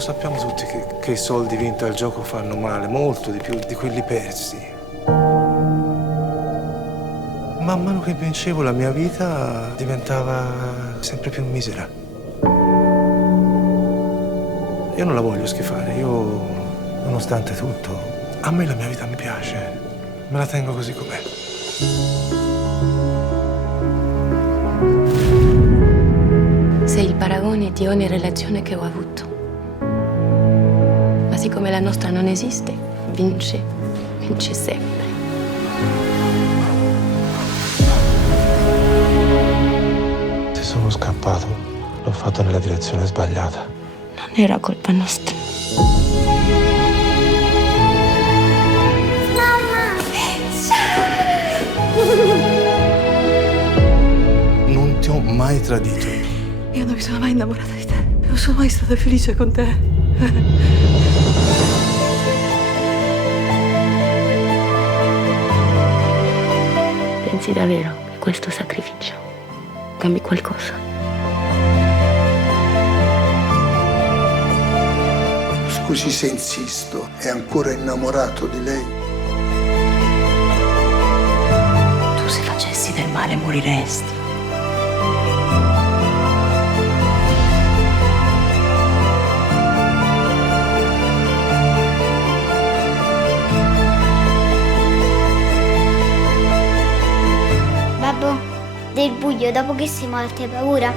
sappiamo tutti che i soldi vinti al gioco fanno male, molto di più di quelli persi. Man mano che vincevo la mia vita diventava sempre più misera. Io non la voglio schifare, io, nonostante tutto, a me la mia vita mi piace. Me la tengo così com'è. Sei il paragone di ogni relazione che ho avuto. Ma siccome la nostra non esiste, vince sempre. Se sono scappato, l'ho fatto nella direzione sbagliata. Non era colpa nostra. Non ti ho mai tradito. Io non mi sono mai innamorata di te. Non sono mai stata felice con te. Pensi davvero che questo sacrificio cambi qualcosa? Scusi se insisto, è ancora innamorato di lei? Tu se facessi del male moriresti. Babbo, del buio dopo che sei morto hai paura?